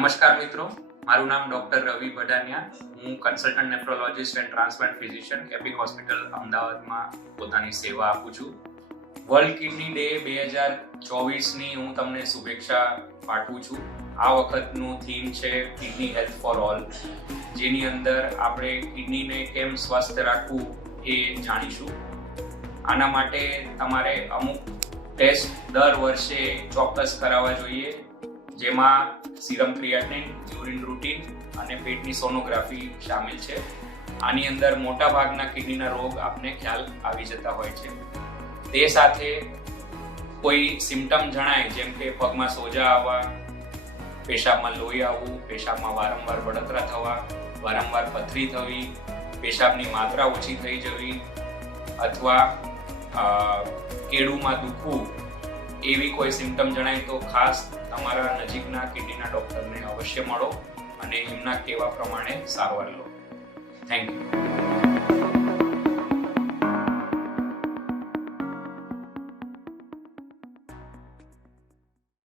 નમસ્કાર મિત્રો, મારું નામ ડોક્ટર રવિ બડાનિયા. હું consultant nephrologist and transplant physician EPIC hospital અમદાવાદમાં પોતાની સેવા આપું છું. વર્લ્ડ કિડની ડે 2024ની હું તમને શુભેચ્છા પાઠવું છું. આ વખતનું થીમ છે કિડની હેલ્થ ફોર ઓલ, જેની અંદર આપણે કિડનીને કેમ સ્વસ્થ રાખવું એ જાણીશું. આના માટે તમારે અમુક ટેસ્ટ દર વર્ષે ચોક્કસ કરાવવા જોઈએ, જેમાં સીરમ ક્રિએટિનિન, યુરિન રૂટીન અને પેટની સોનોગ્રાફી શામેલ છે. આની અંદર મોટા ભાગના કિડનીના રોગ આપને ખ્યાલ આવી જતા હોય છે. તે સાથે કોઈ સિમ્ટમ જણાય, જેમ કે પગમાં સોજા આવવા, પેશાબમાં લોહી આવવું, પેશાબમાં વારંવાર બળતરા થવા, વારંવાર પથરી થવી, પેશાબની માત્રા ઓછી થઈ જવી અથવા કેળુમાં દુખવું, એવી કોઈ સિમ્ટમ જણાય તો ખાસ તમારા નજીકના કિડનીના ડૉક્ટરને અવશ્ય મળો અને એમના કહેવા પ્રમાણે સારવાર લો. Thank you.